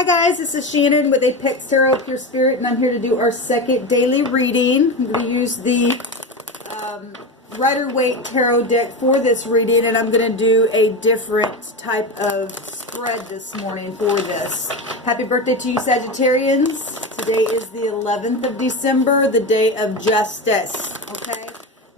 Hi guys, this is Shannon with Apex Tarot Pure Spirit, and I'm here to do our second daily reading. I'm going to use the Rider-Waite Tarot deck for this reading, and I'm going to do a different type of spread this morning for this. Happy birthday to you, Sagittarians. Today is the 11th of December, the day of justice. Okay?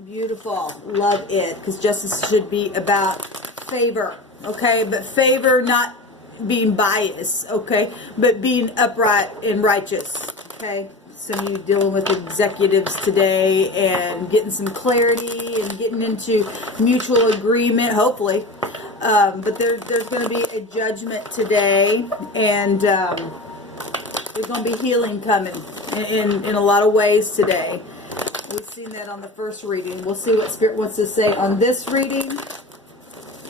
Beautiful. Love it, because justice should be about favor. Okay? But favor not being biased, okay, but being upright and righteous, okay. Some of you dealing with executives today and getting some clarity and getting into mutual agreement, hopefully. But there's going to be a judgment today, and there's going to be healing coming in a lot of ways today. We've seen that on the first reading. We'll see what Spirit wants to say on this reading.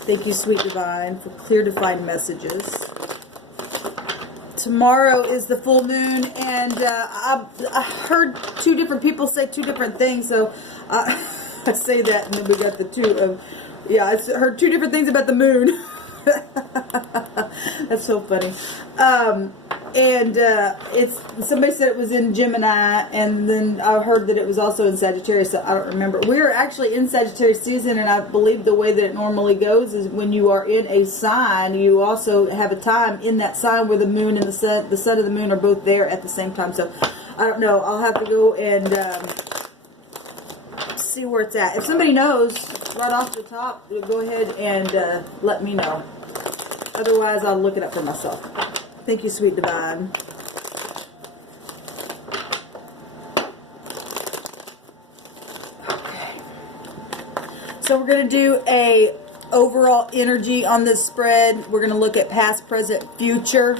Thank you, Sweet Divine, for clear, defined messages. Tomorrow is the full moon, and I heard two different people say two different things, so I say that, and then we got the two of, yeah, I heard two different things about the moon. That's so funny. It's somebody said it was in Gemini, and then I heard that it was also in Sagittarius, so I don't remember. We're actually in Sagittarius season, and I believe the way that it normally goes is when you are in a sign, you also have a time in that sign where the moon and the sun and the moon are both there at the same time. So I don't know. I'll have to go and see where it's at. If somebody knows right off the top, go ahead and let me know. Otherwise, I'll look it up for myself. Thank you, Sweet Divine. Okay. So we're going to do a overall energy on this spread. We're going to look at past, present, future.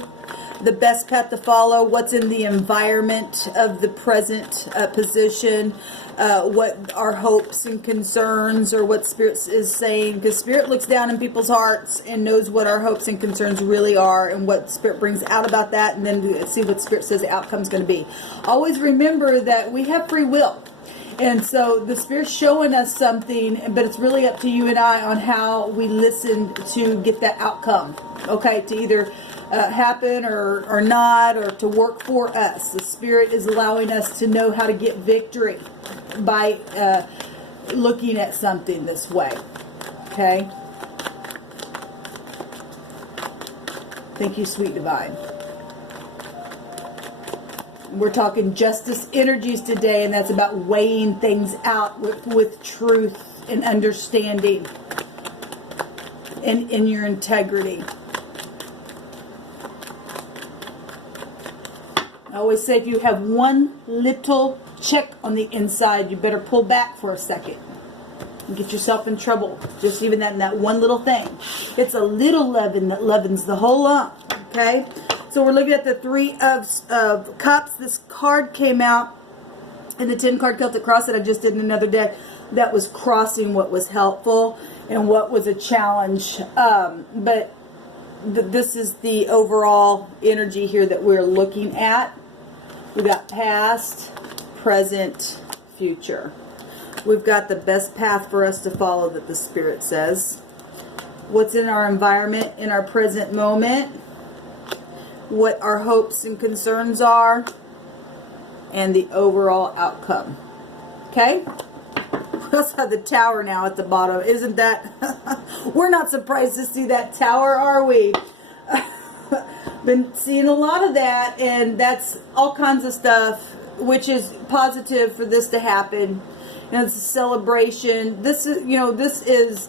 The best path to follow, what's in the environment of the present position, what our hopes and concerns, or what Spirit is saying, because Spirit looks down in people's hearts and knows what our hopes and concerns really are and what Spirit brings out about that, and then see what Spirit says the outcome is going to be. Always remember that we have free will. And so the Spirit's showing us something, but it's really up to you and I on how we listen to get that outcome, okay, to either happen or not, or to work for us. The Spirit is allowing us to know how to get victory by looking at something this way, okay? Thank you, Sweet Divine. We're talking justice energies today, and that's about weighing things out with truth and understanding and in your integrity. I always say if you have one little check on the inside, you better pull back for a second and get yourself in trouble. Just even that one little thing. It's a little leaven that leavens the whole lump, okay? So we're looking at the Three of Cups. This card came out in the 10-card Celtic cross that I just did in another deck that was crossing what was helpful and what was a challenge. But this is the overall energy here that we're looking at. We've got past, present, future. We've got the best path for us to follow that the Spirit says. What's in our environment in our present moment. What our hopes and concerns are. And the overall outcome. Okay? We also have the Tower now at the bottom. Isn't that... We're not surprised to see that Tower, are we? Been seeing a lot of that, and that's all kinds of stuff, which is positive for this to happen. You know, it's a celebration. This is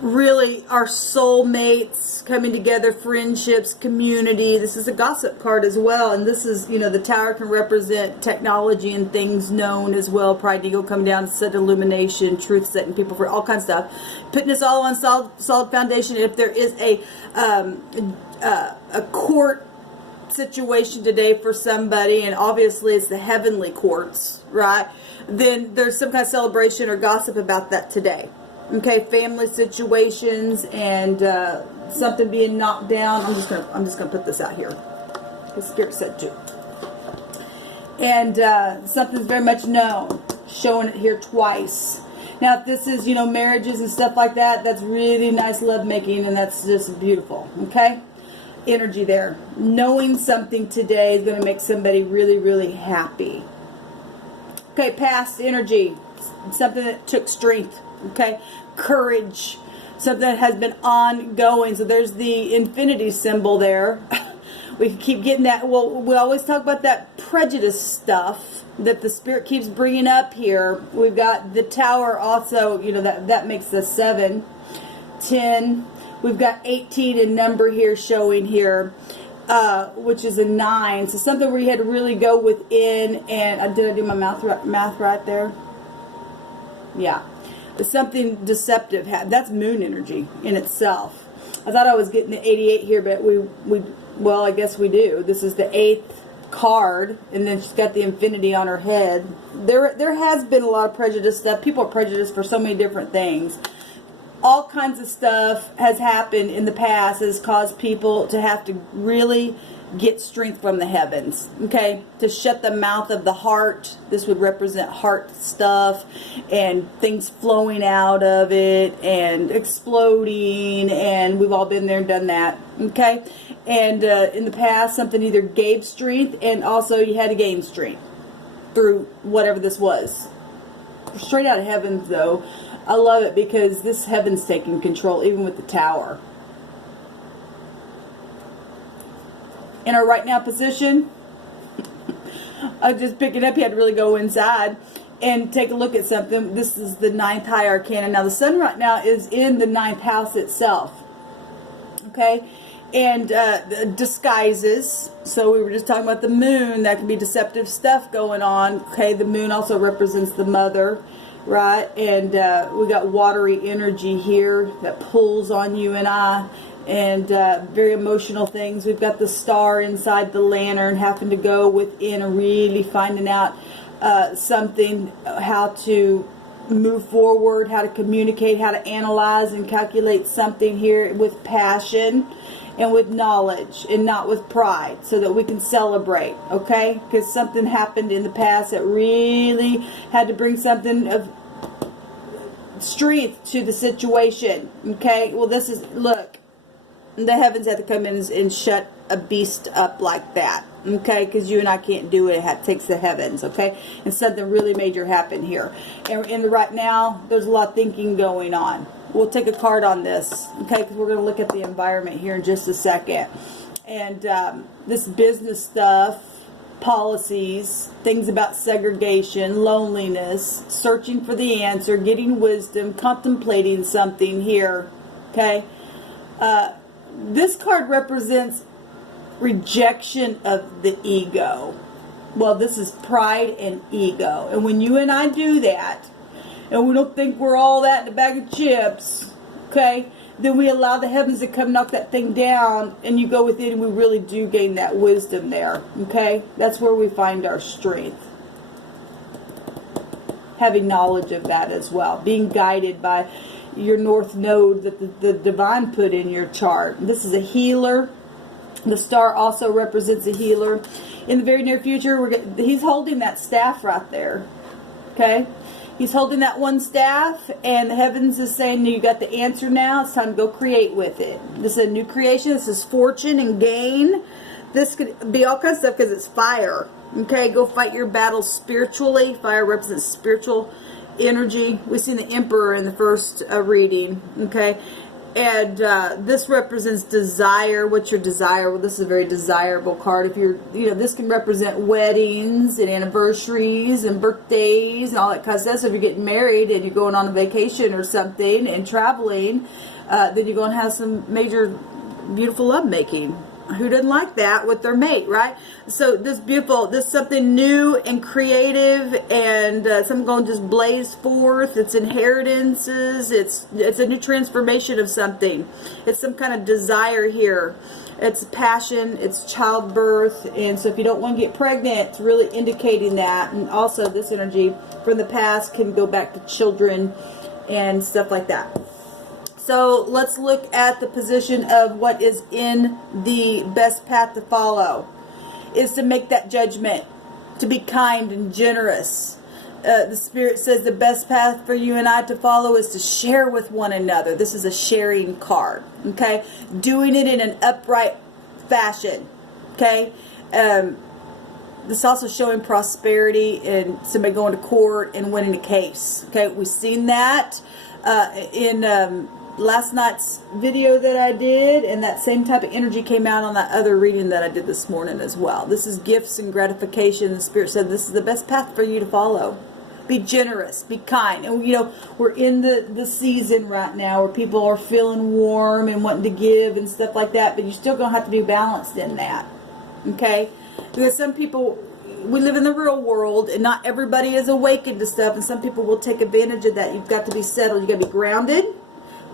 really our soulmates coming together, friendships, community. This is a gossip card as well, and this is, the Tower can represent technology and things known as well. Pride, ego come down, set illumination, truth setting people for all kinds of stuff, putting us all on solid foundation. If there is a court situation today for somebody, and obviously it's the heavenly courts, right? Then there's some kind of celebration or gossip about that today. Okay, family situations and something being knocked down. I'm just gonna put this out here. The Spirit said to. And something's very much known. Showing it here twice. Now, if this is, marriages and stuff like that, that's really nice lovemaking, and that's just beautiful. Okay. energy there. Knowing something today is going to make somebody really, really happy. Okay, past energy. Something that took strength. Okay, courage. Something that has been ongoing. So there's the infinity symbol there. We can keep getting that. Well, we always talk about that prejudice stuff that the spirit keeps bringing up here. We've got the tower also, you know, that makes the 7, 10. We've got 18 in number here showing here, which is a 9. So something where you had to really go within. And did I do my math right there? Yeah. It's something deceptive. That's moon energy in itself. I thought I was getting the 88 here, but well, I guess we do. This is the 8th card, and then she's got the infinity on her head. There has been a lot of prejudice stuff. People are prejudiced for so many different things. All kinds of stuff has happened in the past has caused people to have to really get strength from the heavens, okay? To shut the mouth of the heart. This would represent heart stuff and things flowing out of it and exploding, and we've all been there and done that, okay? And in the past, something either gave strength, and also you had to gain strength through whatever this was. Straight out of heavens, though, I love it because this heaven's taking control, even with the tower. In our right now position, I just pick it up. You had to really go inside and take a look at something. This is the 9th high arcana. Now the sun right now is in the 9th house itself. Okay, and disguises. So we were just talking about the moon. That can be deceptive stuff going on. Okay, the moon also represents the mother, right? And we got watery energy here that pulls on you and I. And very emotional things. We've got the star inside the lantern, having to go within and really finding out something, how to move forward, how to communicate, how to analyze and calculate something here with passion and with knowledge and not with pride, so that we can celebrate, okay? Because something happened in the past that really had to bring something of strength to the situation, okay? Well, this is, look, the heavens have to come in and shut a beast up like that, okay? Because you and I can't do it. It takes the heavens, okay? And something really major happened here. And right now, there's a lot of thinking going on. We'll take a card on this, okay? Because we're going to look at the environment here in just a second. And this business stuff, policies, things about segregation, loneliness, searching for the answer, getting wisdom, contemplating something here, okay? This card represents rejection of the ego. Well, this is pride and ego. And when you and I do that, and we don't think we're all that in a bag of chips, okay, then we allow the heavens to come knock that thing down, and you go with it, and we really do gain that wisdom there, okay? That's where we find our strength. Having knowledge of that as well. Being guided by your north node that the divine put in your chart. This is a healer. The star also represents a healer. In the very near future, he's holding that staff right there. Okay? He's holding that one staff, and the heavens is saying, you got the answer now. It's time to go create with it. This is a new creation. This is fortune and gain. This could be all kinds of stuff because it's fire. Okay? Go fight your battles spiritually. Fire represents spiritual energy. We've seen the Emperor in the first reading, okay? And this represents desire. What's your desire? Well, this is a very desirable card. If you're, this can represent weddings and anniversaries and birthdays and all that kind of stuff. So if you're getting married and you're going on a vacation or something and traveling, then you're going to have some major, beautiful lovemaking. Who doesn't like that with their mate, right? So this something new and creative, and something going to just blaze forth. It's inheritances. It's a new transformation of something. It's some kind of desire here. It's passion. It's childbirth. And so if you don't want to get pregnant, it's really indicating that. And also this energy from the past can go back to children and stuff like that. So let's look at the position of what is in the best path to follow. Is to make that judgment, to be kind and generous. The Spirit says the best path for you and I to follow is to share with one another. This is a sharing card, okay? Doing it in an upright fashion. Okay. This is also showing prosperity and somebody going to court and winning a case. Okay, we've seen that in last night's video that I did, and that same type of energy came out on that other reading that I did this morning as well. This is gifts and gratification. The Spirit said this is the best path for you to follow. Be generous, be kind. And you know, we're in the season right now where people are feeling warm and wanting to give and stuff like that, but you're still going to have to be balanced in that. Okay? Because some people, we live in the real world, and not everybody is awakened to stuff, and some people will take advantage of that. You've got to be settled. You've got to be grounded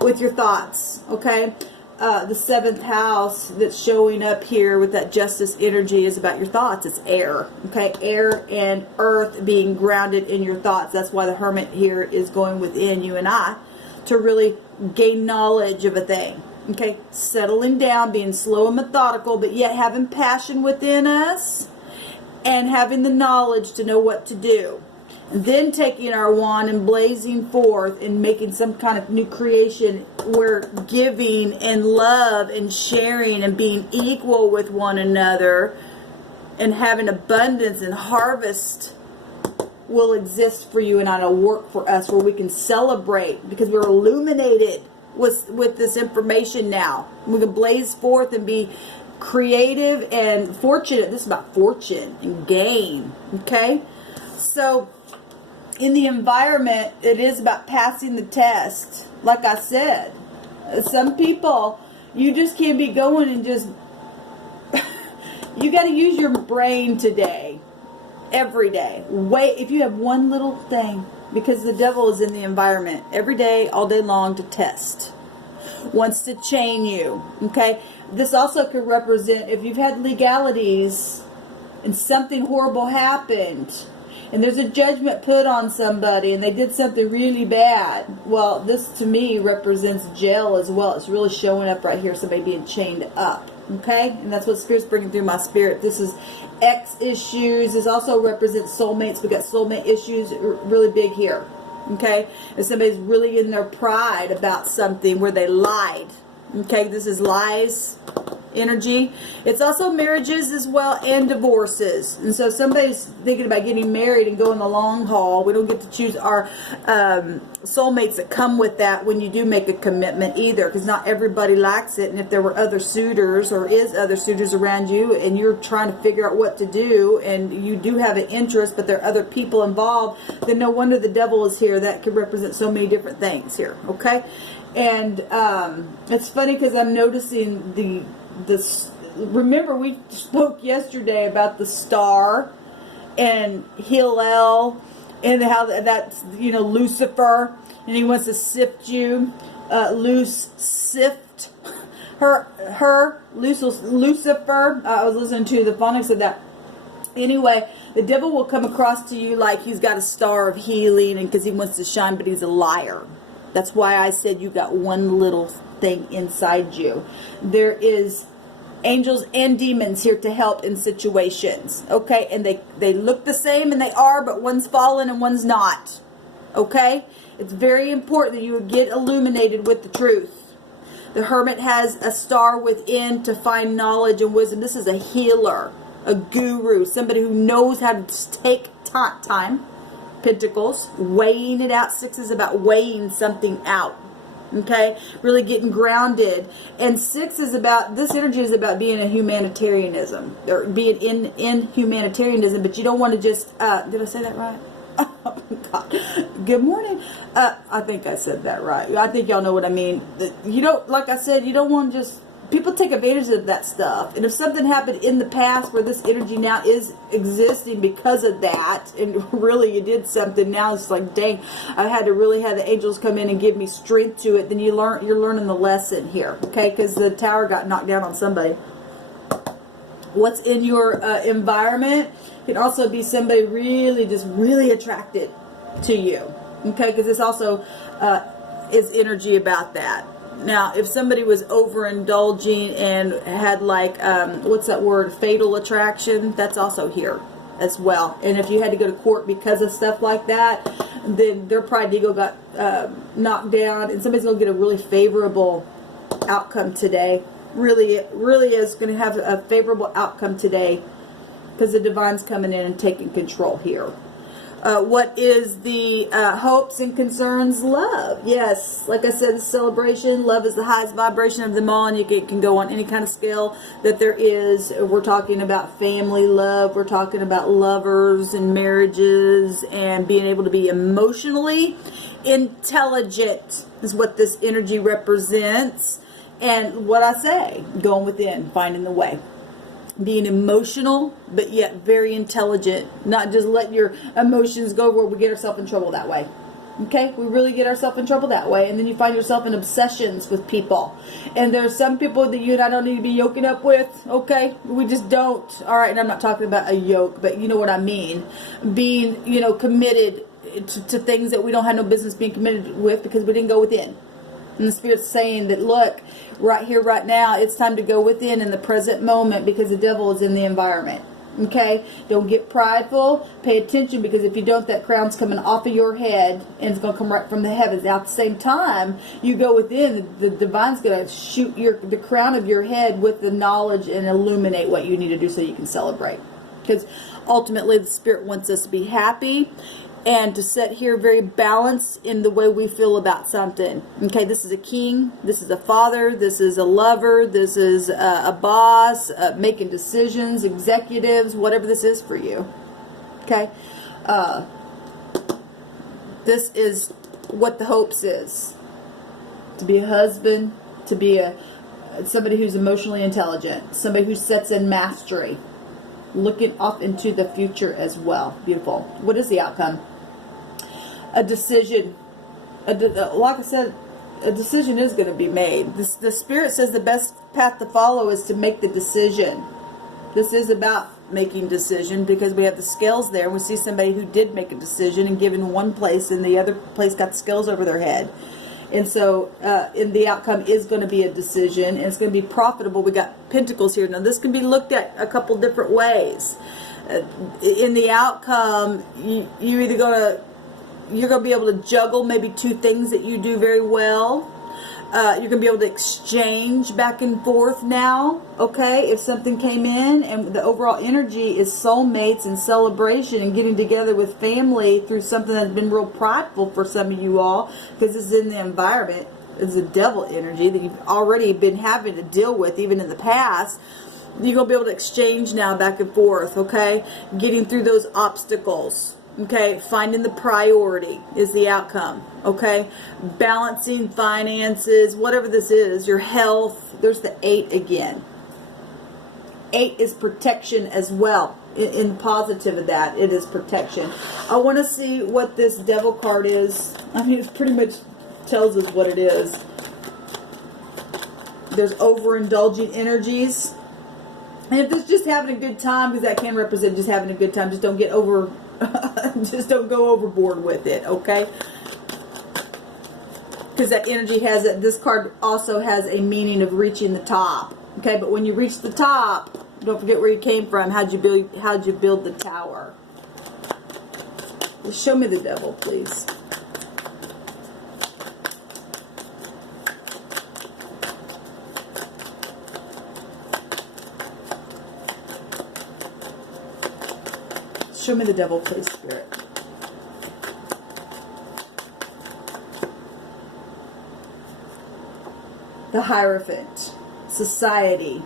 with your thoughts, okay? The 7th house that's showing up here with that justice energy is about your thoughts. It's air, okay? Air and earth being grounded in your thoughts. That's why the Hermit here is going within you and I to really gain knowledge of a thing. Okay, settling down, being slow and methodical, but yet having passion within us and having the knowledge to know what to do. And then taking our wand and blazing forth and making some kind of new creation where giving and love and sharing and being equal with one another and having abundance and harvest will exist for you and I to work for us, where we can celebrate because we're illuminated with this information now. We can blaze forth and be creative and fortunate. This is about fortune and gain. Okay? So, in the environment, it is about passing the test. Like I said, some people, you just can't be going and just... you got to use your brain today. Every day. Wait, if you have one little thing... Because the devil is in the environment every day, all day long to test. Wants to chain you. Okay? This also could represent if you've had legalities and something horrible happened and there's a judgment put on somebody and they did something really bad. Well, this to me represents jail as well. It's really showing up right here, somebody being chained up. Okay? And that's what Spirit's bringing through my spirit. This is X issues. This also represents soulmates. We got soulmate issues really big here. Okay? If somebody's really in their pride about something where they lied. Okay? This is lies energy. It's also marriages as well and divorces. And so somebody's thinking about getting married and going the long haul. We don't get to choose our soulmates that come with that when you do make a commitment either, because not everybody likes it. And if there were other suitors or is other suitors around you and you're trying to figure out what to do and you do have an interest but there are other people involved, then no wonder the devil is here. That could represent so many different things here. Okay? And it's funny because I'm noticing remember we spoke yesterday about the star and Hillel and how that's, you know, Lucifer, and he wants to sift you, sift her Lucifer. I was listening to the phonics of that. Anyway, the devil will come across to you like he's got a star of healing and because he wants to shine, but he's a liar. That's why I said you got one little thing inside you. There is angels and demons here to help in situations. Okay? And they look the same and they are, but one's fallen and one's not. Okay? It's very important that you would get illuminated with the truth. The Hermit has a star within to find knowledge and wisdom. This is a healer, a guru, somebody who knows how to take time. Pentacles, weighing it out. 6 is about weighing something out. Okay, really getting grounded. And 6 is about, this energy is about being a humanitarianism, or being in humanitarianism, but you don't want to just, did I say that right? Oh, God. Good morning. I think I said that right. I think y'all know what I mean. You don't, like I said, you don't want to just, people take advantage of that stuff. And if something happened in the past where this energy now is existing because of that, and really you did something, now it's like, dang, I had to really have the angels come in and give me strength to it, then you're learning the lesson here, okay? Because the tower got knocked down on somebody. What's in your environment can also be somebody really attracted to you, okay? Because this also is energy about that. Now, if somebody was overindulging and had like, what's that word, fatal attraction, that's also here as well. And if you had to go to court because of stuff like that, then their pride ego got knocked down, and somebody's going to get a really favorable outcome today. Really is going to have a favorable outcome today because the divine's coming in and taking control here. What is the hopes and concerns? Love. Yes, like I said, the celebration. Love is the highest vibration of them all, and you can go on any kind of scale that there is. We're talking about family love. We're talking about lovers and marriages and being able to be emotionally intelligent is what this energy represents. And what I say, going within, finding the way. Being emotional, but yet very intelligent. Not just let your emotions go where we get ourselves in trouble that way. Okay? We really get ourselves in trouble that way. And then you find yourself in obsessions with people. And there's some people that you and I don't need to be yoking up with. Okay? We just don't. Alright, and I'm not talking about a yoke, but you know what I mean. Being, committed to things that we don't have no business being committed with because we didn't go within. And the Spirit's saying that, look, right here, right now, it's time to go within in the present moment because the devil is in the environment. Okay? Don't get prideful. Pay attention because if you don't, that crown's coming off of your head and it's going to come right from the heavens. Now, at the same time, you go within, the divine's going to shoot the crown of your head with the knowledge and illuminate what you need to do so you can celebrate. Because ultimately, the Spirit wants us to be happy and to sit here very balanced in the way we feel about something. Okay, this is a king, this is a father, this is a lover, this is a boss, making decisions, executives, whatever this is for you. Okay, this is what the hopes is. To be a husband, to be somebody who's emotionally intelligent, somebody who sets in mastery, looking off into the future as well. Beautiful. What is the outcome? A decision. Like I said, a decision is going to be made. The Spirit says the best path to follow is to make the decision. This is about making decision because we have the scales there. We see somebody who did make a decision and given one place and the other place got scales over their head. And so in the outcome is going to be a decision, and it's going to be profitable. We got pentacles here. Now this can be looked at a couple different ways. In the outcome, you're either you're going to be able to juggle maybe two things that you do very well. You're going to be able to exchange back and forth now, okay? If something came in and the overall energy is soulmates and celebration and getting together with family through something that's been real prideful for some of you all, because this is in the environment. It's a devil energy that you've already been having to deal with even in the past. You're going to be able to exchange now back and forth, okay? Getting through those obstacles. Okay, finding the priority is the outcome. Okay, balancing finances, whatever this is, your health. There's the 8 again. 8 is protection as well. In positive of that, it is protection. I want to see what this devil card is. I mean, it pretty much tells us what it is. There's overindulging energies. And if it's just having a good time, because that can represent just having a good time, just don't get over... just don't go overboard with it, okay? Because that energy has it. This card also has a meaning of reaching the top, okay? But when you reach the top, don't forget where you came from. How'd you build the tower? Show me the devil, please. Show me the devil, please, Spirit. The Hierophant. Society.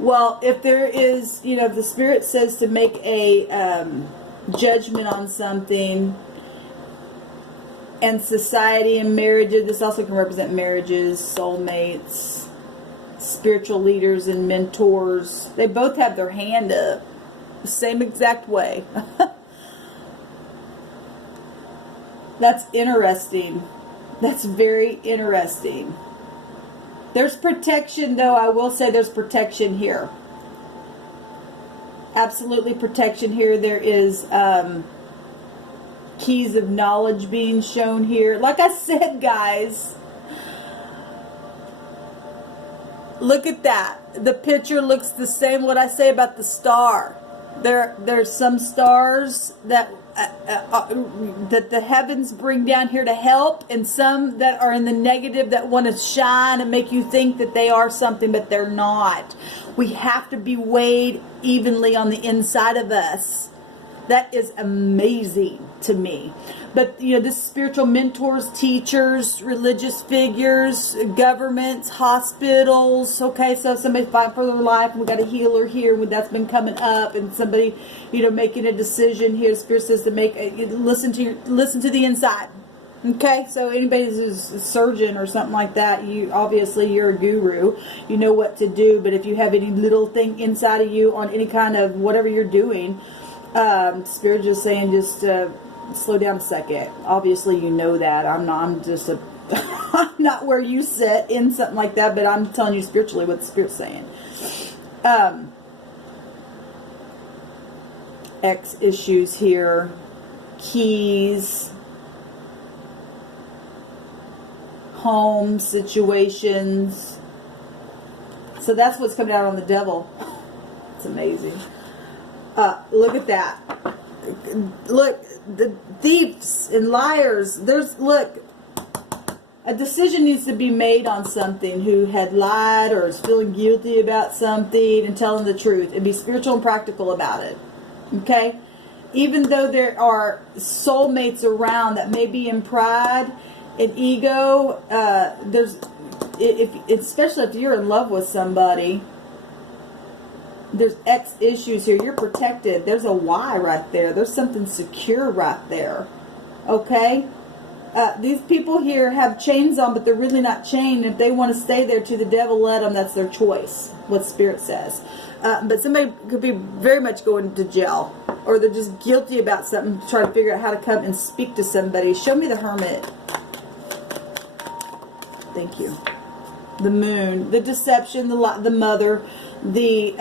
Well, if there is, if the Spirit says to make a judgment on something, and society and marriages, this also can represent marriages, soulmates, spiritual leaders and mentors. They both have their hand up. The same exact way. That's interesting. That's very interesting. There's protection, though. I will say there's protection here. Absolutely protection here. There is keys of knowledge being shown here. Like I said, guys, look at that. The picture looks the same. What I say about the star. There's some stars that that the heavens bring down here to help, and some that are in the negative that want to shine and make you think that they are something, but they're not. We have to be weighed evenly on the inside of us. That is amazing to me. But, you know, this spiritual mentors, teachers, religious figures, governments, hospitals. Okay, so somebody's fighting for their life, and we got a healer here, and that's been coming up, and somebody, you know, making a decision here. Spirit says to make listen to the inside. Okay, so anybody who's a surgeon or something like that, you're a guru. You know what to do. But if you have any little thing inside of you on any kind of whatever you're doing, Spirit just saying, just slow down a second. Obviously, you know that. I'm not where you sit in something like that, but I'm telling you spiritually what the Spirit's saying. X issues here, keys, home situations. So that's what's coming out on the devil. It's amazing. Look at that. Look, the thieves and liars. Look, a decision needs to be made on something, who had lied or is feeling guilty about something, and telling the truth, and be spiritual and practical about it. Okay? Even though there are soulmates around that may be in pride and ego, especially if you're in love with somebody, there's X issues here. You're protected. There's a Y right there. There's something secure right there. Okay? These people here have chains on, but they're really not chained. If they want to stay there to the devil, let them. That's their choice, what Spirit says. But somebody could be very much going to jail, or they're just guilty about something, trying to figure out how to come and speak to somebody. Show me the Hermit. Thank you. The Moon, the deception, the mother, the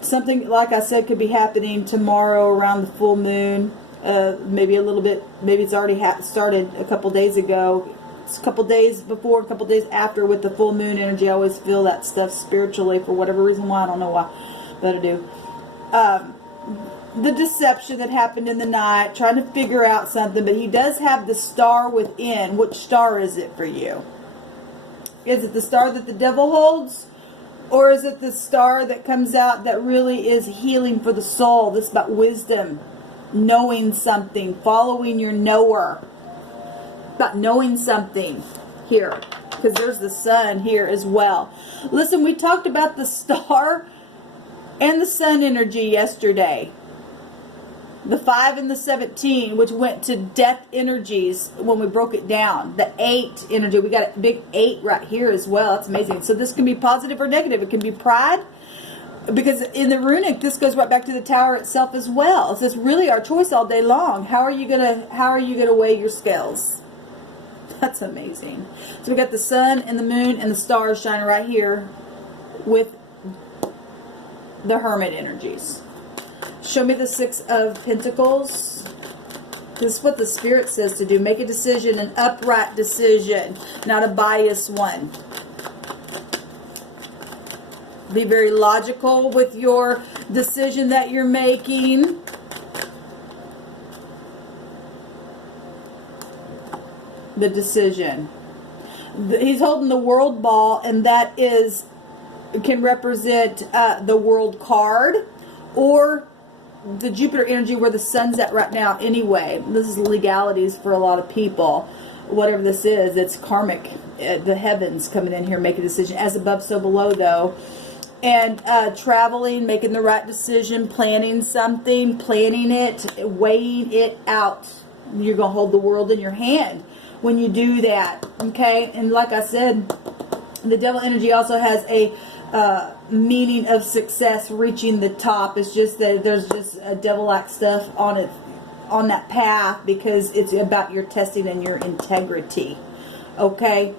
something, like I said, could be happening tomorrow around the full moon. Maybe a little bit. Maybe it's already started a couple days ago. It's a couple days before, a couple days after with the full moon energy. I always feel that stuff spiritually for whatever reason. Why, I don't know why, but I do. The deception that happened in the night, trying to figure out something, but he does have the star within. Which star is it for you? Is it the star that the devil holds? Or is it the star that comes out that really is healing for the soul? This is about wisdom, knowing something, following your knower. About knowing something here. Because there's the sun here as well. Listen, we talked about the star and the sun energy yesterday. The 5 and the 17, which went to death energies when we broke it down. The 8 energy, we got a big 8 right here as well. It's amazing. So this can be positive or negative. It can be pride, because in the runic, this goes right back to the tower itself as well. So it's really our choice all day long. How are you gonna weigh your scales? That's amazing. So we got the sun and the moon and the stars shining right here with the Hermit energies. Show me the 6 of Pentacles. This is what the Spirit says to do. Make a decision, an upright decision, not a biased one. Be very logical with your decision that you're making. The decision. He's holding the world ball, and that can represent the world card, or the Jupiter energy where the sun's at right now anyway. This is legalities for a lot of people. Whatever this is, it's karmic. The heavens coming in here, make a decision. As above, so below, though. And traveling, making the right decision, planning something, planning it, weighing it out. You're going to hold the world in your hand when you do that. Okay? And like I said, the devil energy also has a meaning of success, reaching the top. It's just that there's just a devil-like stuff on it, on that path, because it's about your testing and your integrity. Okay?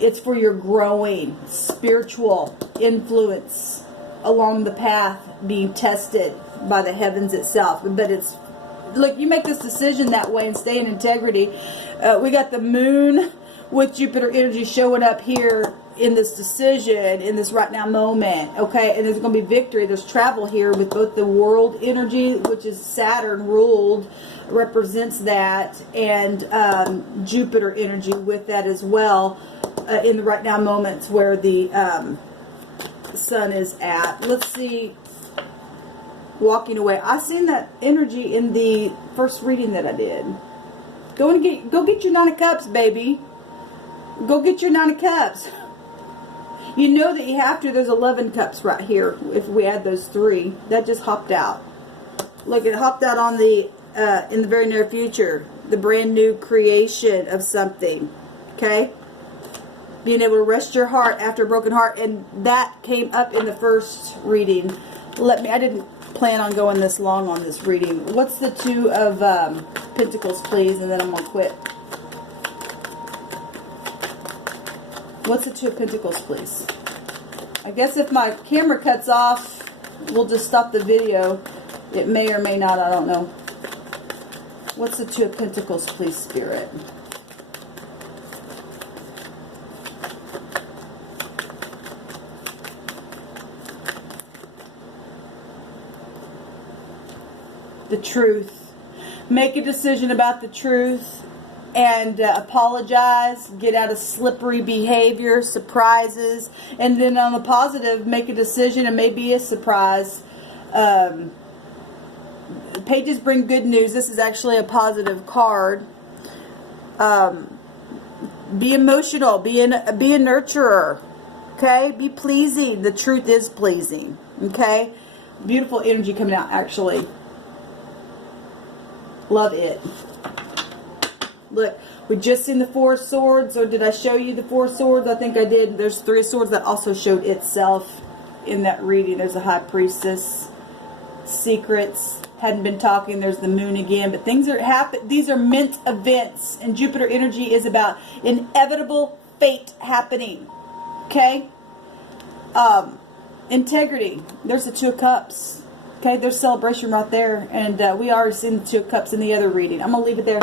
It's for your growing spiritual influence along the path, being tested by the heavens itself. But it's, look, you make this decision that way and stay in integrity. We got the moon with Jupiter energy showing up here in this decision, in this right now moment, okay? And there's going to be victory. There's travel here with both the world energy, which is Saturn ruled, represents that, and Jupiter energy with that as well, in the right now moments where the sun is at. Let's see, walking away. I seen that energy in the first reading that I did. Go get your 9 of Cups, baby. Go get your 9 of Cups. You know that you have to. There's 11 cups right here. If we add those 3, that just hopped out. Look, it hopped out on the in the very near future. The brand new creation of something. Okay, being able to rest your heart after a broken heart, and that came up in the first reading. I didn't plan on going this long on this reading. What's the 2 of Pentacles, please, and then I'm gonna quit. What's the 2 of Pentacles, please? I guess if my camera cuts off, we'll just stop the video. It may or may not, I don't know. What's the 2 of Pentacles, please, Spirit? The truth. Make a decision about the truth. And apologize, get out of slippery behavior, surprises, and then on the positive, make a decision and maybe a surprise. Pages bring good news. This is actually a positive card. Be emotional, be a nurturer, okay? Be pleasing. The truth is pleasing, okay? Beautiful energy coming out, actually. Love it. Look, we just seen the 4 of Swords, or did I show you the 4 of Swords? I think I did. There's 3 of Swords that also showed itself in that reading. There's a High Priestess, secrets, hadn't been talking. There's the Moon again, but things are happen. These are meant events, and Jupiter energy is about inevitable fate happening. Okay, integrity. There's the 2 of Cups. Okay, there's celebration right there, and we already seen the 2 of Cups in the other reading. I'm going to leave it there.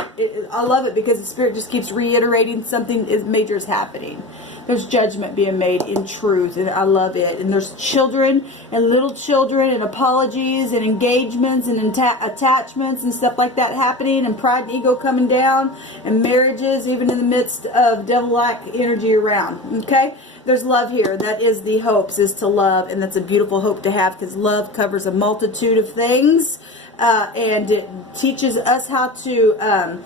I love it because the Spirit just keeps reiterating something major is happening. There's judgment being made in truth, and I love it. And there's children and little children and apologies and engagements and attachments and stuff like that happening, and pride and ego coming down, and marriages even in the midst of devil-like energy around. Okay? There's love here. That is the hopes, is to love, and that's a beautiful hope to have because love covers a multitude of things, and it teaches us how to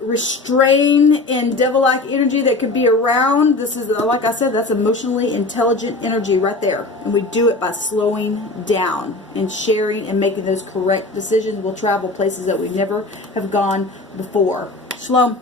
restrain in devil-like energy that could be around. This is, like I said, that's emotionally intelligent energy right there, and we do it by slowing down and sharing and making those correct decisions. We'll travel places that we never have gone before. Shalom.